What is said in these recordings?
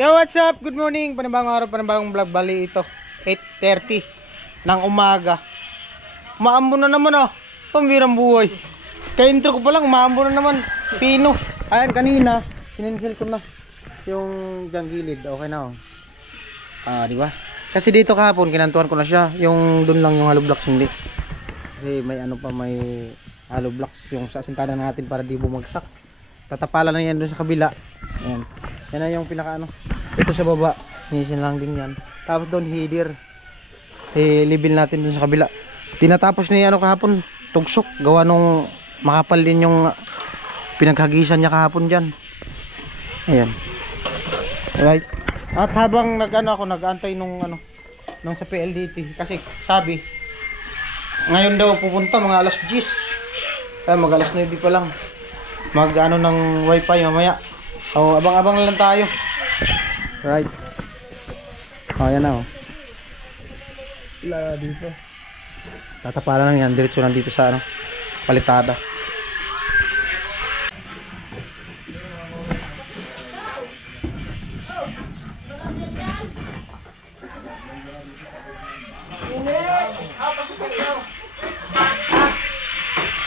Yo, what's up? Good morning. Panibagong araw, panibagong vlog. Bali ito, 8:30 ng umaga. Umaambon na naman oh. Pambirang buhay. Kaya intro ko pa lang, umaambon na naman. Pino. Ayan, kanina, sininsil ko na yung dyan gilid. Okay na oh. Di ba? Kasi dito kahapon, kinantuan ko na siya. Yung dun lang yung hollow blocks, hindi. Kasi may ano pa, may hollow blocks yung sa asintanan natin para di bumagsak. Tatapalan na yan dun sa kabila. Ayan. Yan na yung pinaka ano. Ito sa baba, hinisin lang din yan. Tapos doon header. Level natin dun sa kabila. Tinatapos niya ano kahapon, tugsok. Gawa nung makapal din yung pinaghagisan niya kahapon dyan. Ayan. Right. At habang nag-aantay nung nung sa PLDT. Kasi sabi, ngayon daw pupunta mga alas 10. Mag alas 9 pa lang. Mag ng wifi mamaya. Oh, abang-abang lang tayo. Right. Oh, yan na oh. Wala dito. Tatapalan lang yan. Diretso lang dito sa palitada.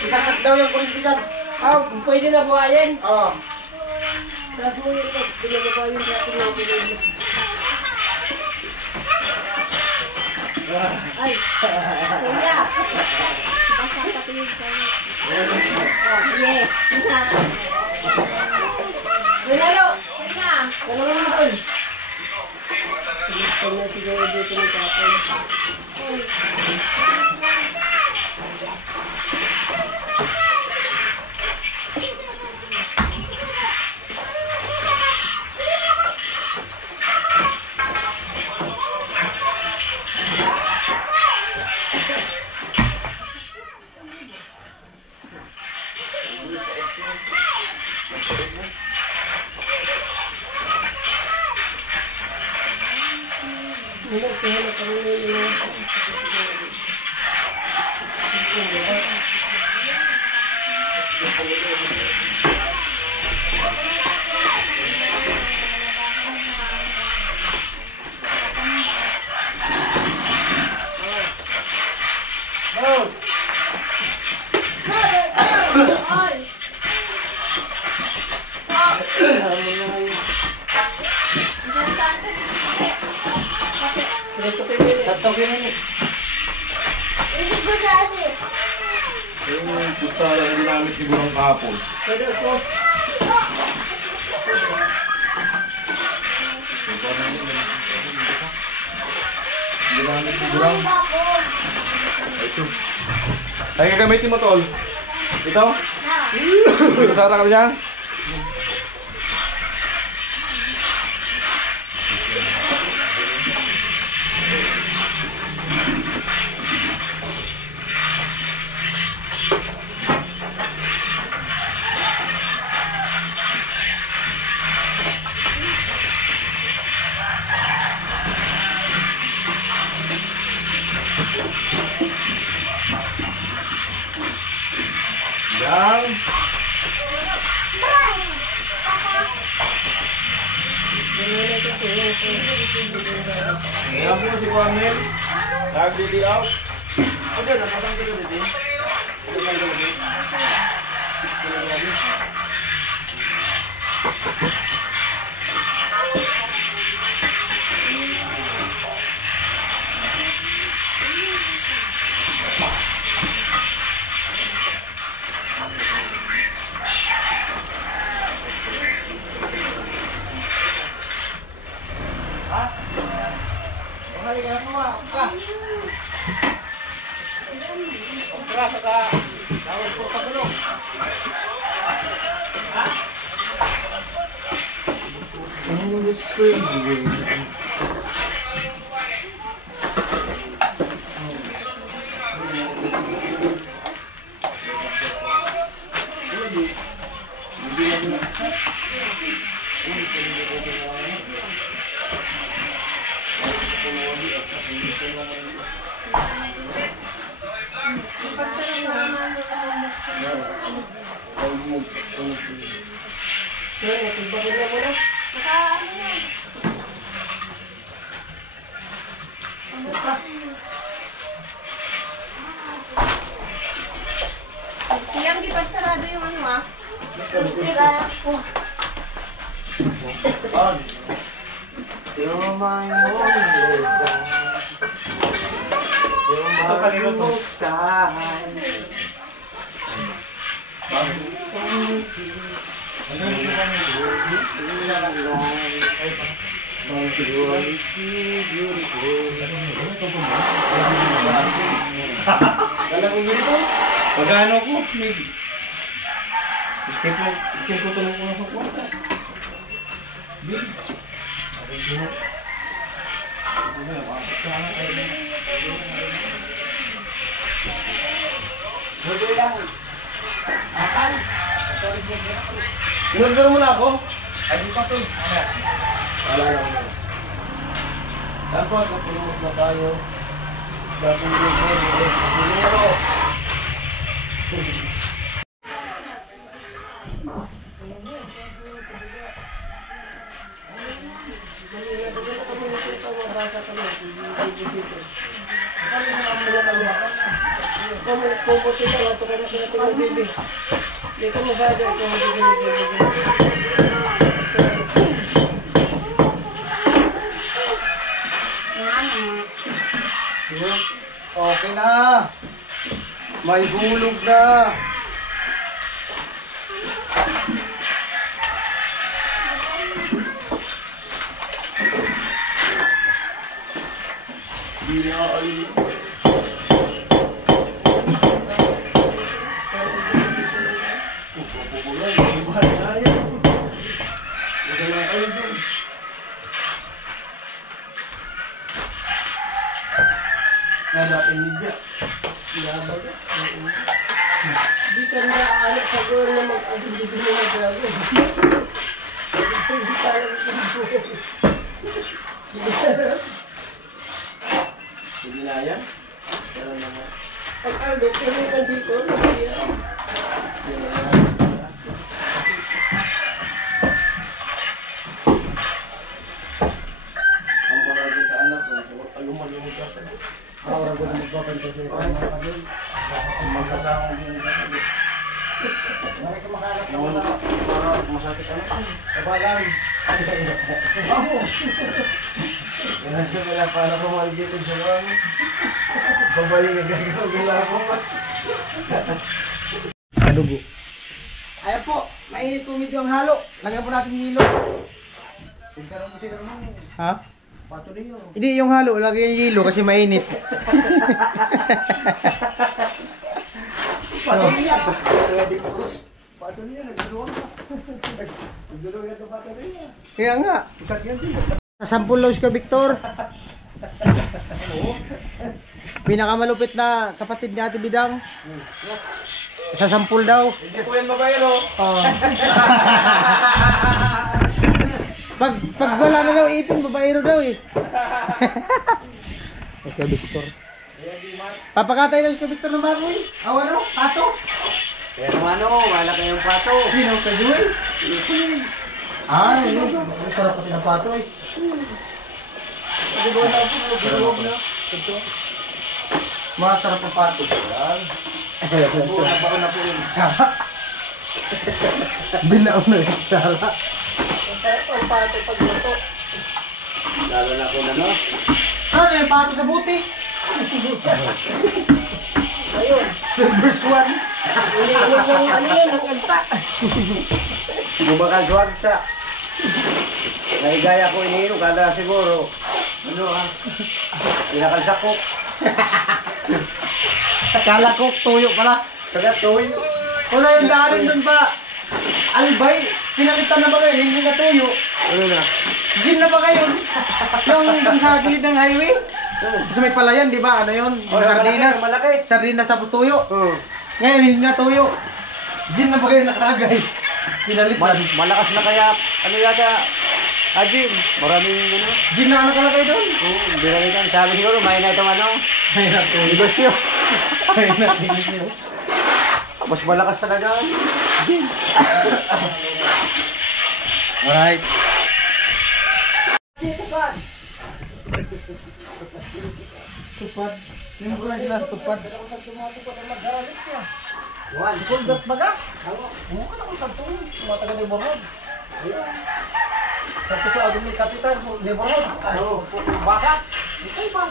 Isaksak daw yung kurintigan. Pwede na buhayin. Oo. Ay, kuya. Basta patingin sa'yo. Yes. Manalo. Kaya. Dalawa naman doon. Gusto na siguro dito ng kapon. Tatawin na Isip ko sa atin. Yung kutsara na ginamit siguro ng kahapon. Pwede ko. Ginamit siguro. Ito. Ay, gagamitin mo tol. Ito? Ito sa atak niya? Yang Yang mo si Kwamil lagi di out. Udah na patang dito dito. Oh, this is crazy. Kaya, timbagin na mo na. Naka ano yan? You're my Mona Lisa. You're my blue sky. Pagano ko? Skip ko tulong ko na sa kwarta. Inorder mo na ako? Ay, di pa to. Wala lang mo. Dapat kapulungan na tayo. Dapat mo. Okay na. May hulog na. Di ka na anak sa gawin na mag-agibigin mo na gawin. Hindi ka lang Hindi na yan. Pero naman. Pag aldo, kaya ka dito, nasiya. Ang mga kita anak ko, alumalumog ka sa awra ko na magbabanta sa mga kapatid. Magkasama din ka. Marami ka makalat na wala. Masakit anak ko. Kabalan. Yan siya wala para pumalgitin sa mga. Babalik na gagawin gila ko. Adugo. Ayan po, mainit po medyo ang halo. Lagyan po natin yung hilo. Ha? Hindi yung halo, lagyan yung hilo kasi mainit. Kaya nga. Sampul lows ka, Victor. Pinakamalupit na kapatid ni Ate Bidang. Sa sampul daw. Hindi po yan mabayro. Pag wala na daw ipin, babaero daw eh. Okay, Victor. Papakatay lang si Victor ng baboy. Aw ano? Pato? Pero ano, wala kayong pato. Sino ka, Joel? Yun. Ang sarap pati ng pato eh. Masarap ang pato. Bako na po yun. Tsara. Binaon na yung tsara. Ang pato pagluto. Lalo na po na no. Ano yung pato sa buti? Ayun. Silver Swan. Iniinom ng ano yun, ang kanta. Bumakal suwag siya. Naigaya ko iniinom kada siguro. Ano pinakalsakok. Kala ko, tuyo pala. Kagat tuwing. Wala yung daanan dun pa. Albay, pinalitan na ba kayo? Hindi na tuyo. Ano na? Gin na ba kayo? Yung dun sa gilid ng highway? Kasi may palayan, di ba? Ano yun? Yung sardinas. Malaki. Sardinas tapos tuyo. Hmm. Ngayon, hindi na tuyo. Gin na ba kayo nakalagay? Pinalitan. Malakas na kaya, ano yata, Ajim, maraming ano. Gin na nakalagay doon. Binalikan. Sabi siguro, may na itong ano, Ay, natuyo. negosyo. Ay, natuyo. Mas malakas talaga. Alright. Tupad. Hindi mo na sila tupad. Juan, Kuldat baga? Oo ka na kung tagtong. Matagal yung borog. Tapos sa agad may kapitan, neighborhood. Ano, baka? Ay ba?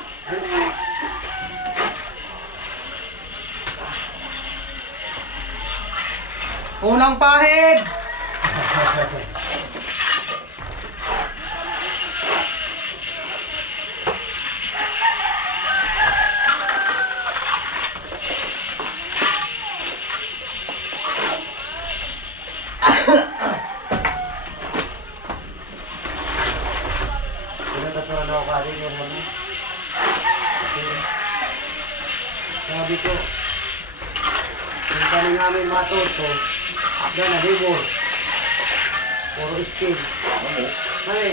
Unang pahid! Sabi ko, yung kami namin matuto, doon na hibor. Puro skin. Ay,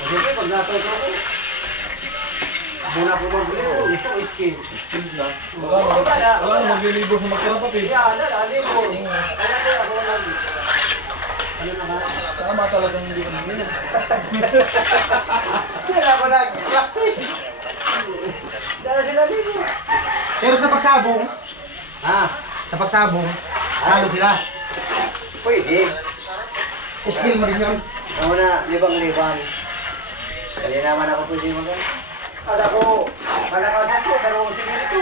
siyempre pag natuto ko, muna ko maglito, ito skin. Wala maglilibor sa magkarapatid. Yeah, hibor. Kaya ko ako nag... Ano na ka? Tama talagang hindi ka naging. Kaya ko nag-practice. Dala sila hibor. Pero sa pagsabong, Ah, talo sila. pwede. Skill mo rin yun. Ako na, libang-libang. Kaya naman ako pwede mag- Kala ko, pero sige ito.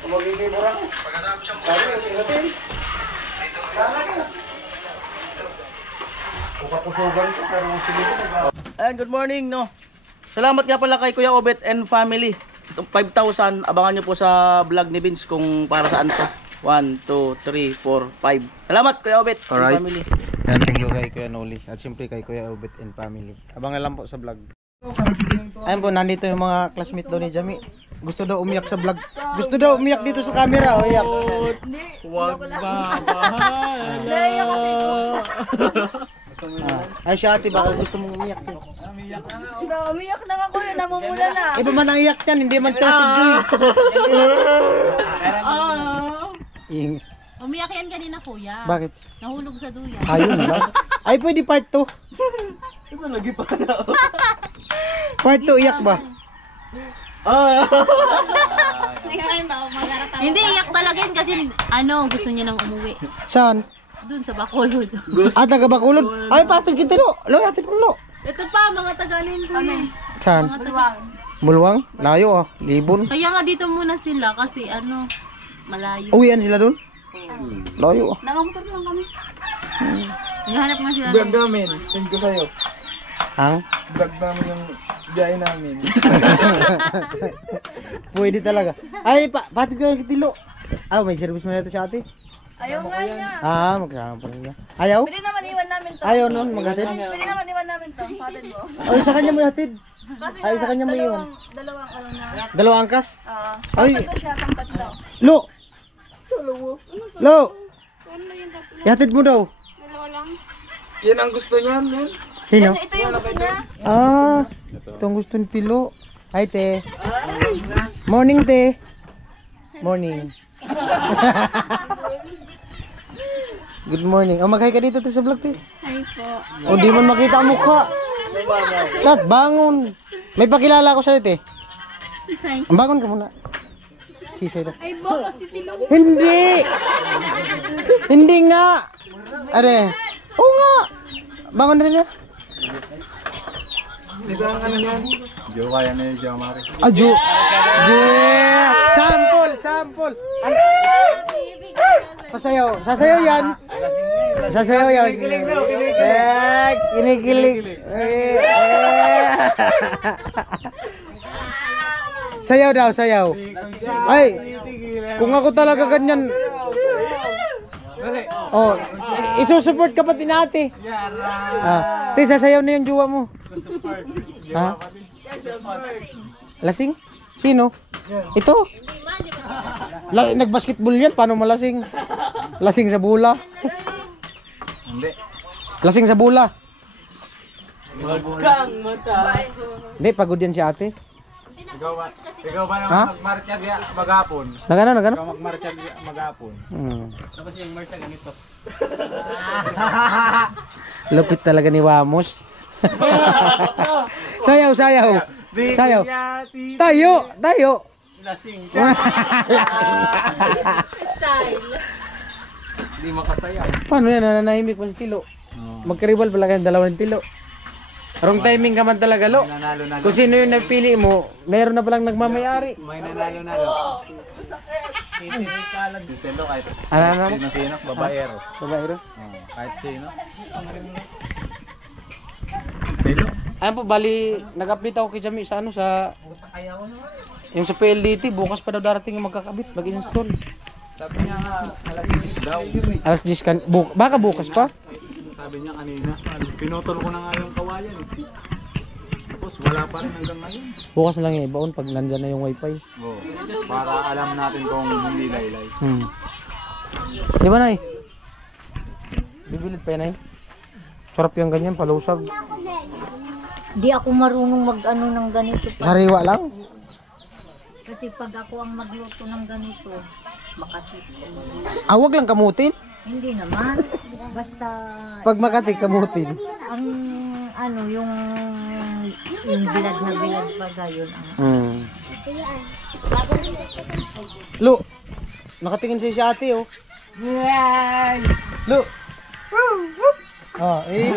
Kung mag-libor ako. Sabi, ingatin. Sana ka. Kung kapusugan ko, pero sige ito. Ayan, good morning, no. Salamat nga pala kay Kuya Obet and family. Itong 5,000, abangan nyo po sa vlog ni Vince kung para saan to. 1, 2, 3, 4, 5. Salamat Kuya Obet and Alright. family. Yan, thank you kay Kuya Noli. At siyempre kay Kuya Obet and family. Abangan lang po sa vlog. Ayun po, nandito yung mga classmate daw ni Jami. Gusto daw umiyak sa vlog. Gusto daw umiyak dito sa camera. O, iyak. Huwag babahala. Ay, siya ate, baka gusto mong umiyak. Umiyak na nga kuya, namumula na. Iba man ang iyak yan, hindi man ito si Joy. Ing. Umiyak yan kanina kuya. Bakit? Nahulog sa duyan. Ayun lang. Ay, pwede part 2. Part 2, iyak ba? Hindi, iyak talaga yan kasi gusto niya nang umuwi. Saan? Doon sa Bacolod. Ah, taga Bacolod. Ay, patid kita lo. Lo, atid mo lo. Ito pa, mga Tagalin ko. Saan? Bulwang? Layo ah. Libon. Kaya nga dito muna sila kasi malayo. Uwian sila dun? Layo ah. Nakamotor lang kami. Naghahanap nga sila. Vlog namin. Send ko sa'yo. Ang? Vlog namin yung biyahe namin. Pwede talaga. Ay, patid ka kitilo. Ah, may service mo natin sa ate. Ayaw nga niya. Ah, magsama pa rin niya. Ayaw? Pwede naman iwan namin to. Ayaw nun, maghatid. Pwede naman iwan namin to. Patid mo. Ay, sa kanya mo hatid. Kasi Ay, sa kanya mo iwan. Dalawang ano na. Dalawang angkas? Ay. Tatlo siya, pang tatlo. Lo! Lo! Ano yung tatlo? Ihatid mo daw. Dalawa lang. Yan ang gusto niyan, man. Sino? Ito yung gusto niya. Ah, ito ang gusto ni Tilo. Hi, te. Morning, te. Morning. Good morning. Oh, mag-hi ka dito te sa vlog, te. Hi po. Oh, di man makita ang mukha. Tat, bangon. May pakilala ko sa'yo, te. Isay. Bangon ka muna. Sisay na. Ay, baka si Tilo. Hindi! Hindi nga! Are. Oo nga! Bangon na rin na. Di ba ang ano yan? Diyo kaya na yung Jamari. Ah, Ju. Sample, sample. Pasayaw. Sasayaw yan. Sasayaw yan. Kinikilig. Sayaw daw, sayaw. Ay, kung ako talaga ganyan. Oh, isusupport ka pati nati. Ah, te, sasayaw na yung jowa mo. Ha? Lasing? Sino? Ito? Nag-basketball yan, paano malasing? Lasing sa bula. Hindi. Lasing sa bula. Magkang mata. Hindi, pagod yan si ate. Ikaw ba Ha? naman magmartyag maghapon? Nagano, nagano? Ikaw magmartyag maghapon. Tapos yung Marta ganito. Lupit talaga ni Wamos. Sayaw, sayaw. Sayaw. Tayo, tayo. Lasing. Style. Hindi makatayaw. Paano yan? Nananahimik pa si Tilo. Magkaribal pala kayong dalawang tilo. Wrong timing ka man talaga, lo. Kung sino yung napili mo, meron na palang nagmamayari. May nanalo-nalo. Nintendo kahit Ano? sino, babaero. Babaero. Kahit sino. Ayun po, bali, nag-update ako kay Jami sa ano, sa... Yung sa PLDT, bukas pa daw darating yung magkakabit, mag-install. Sabi niya nga, alas 10 daw. Alas 10 kan... baka bukas pa? Sabi niya kanina, pinutol ko na nga yung kawayan. Tapos wala pa rin hanggang ngayon. Bukas na lang yung ibaon pag nandyan na yung wifi. Oo. Para alam natin kung hindi laylay. Di ba, Nay? Bibilid pa yan, Nay? Sarap yung ganyan, palusag. Di ako marunong mag-ano ng ganito. Sariwa lang. Kasi pag ako ang magluto ng ganito, makati. Wag lang kamutin. Hindi naman. Basta Pag Makati, kamutin. ang ano, yung bilad na bilad pa gayon ang Lu, nakatingin sa'yo si ate, oh. Lu. Oh, eh.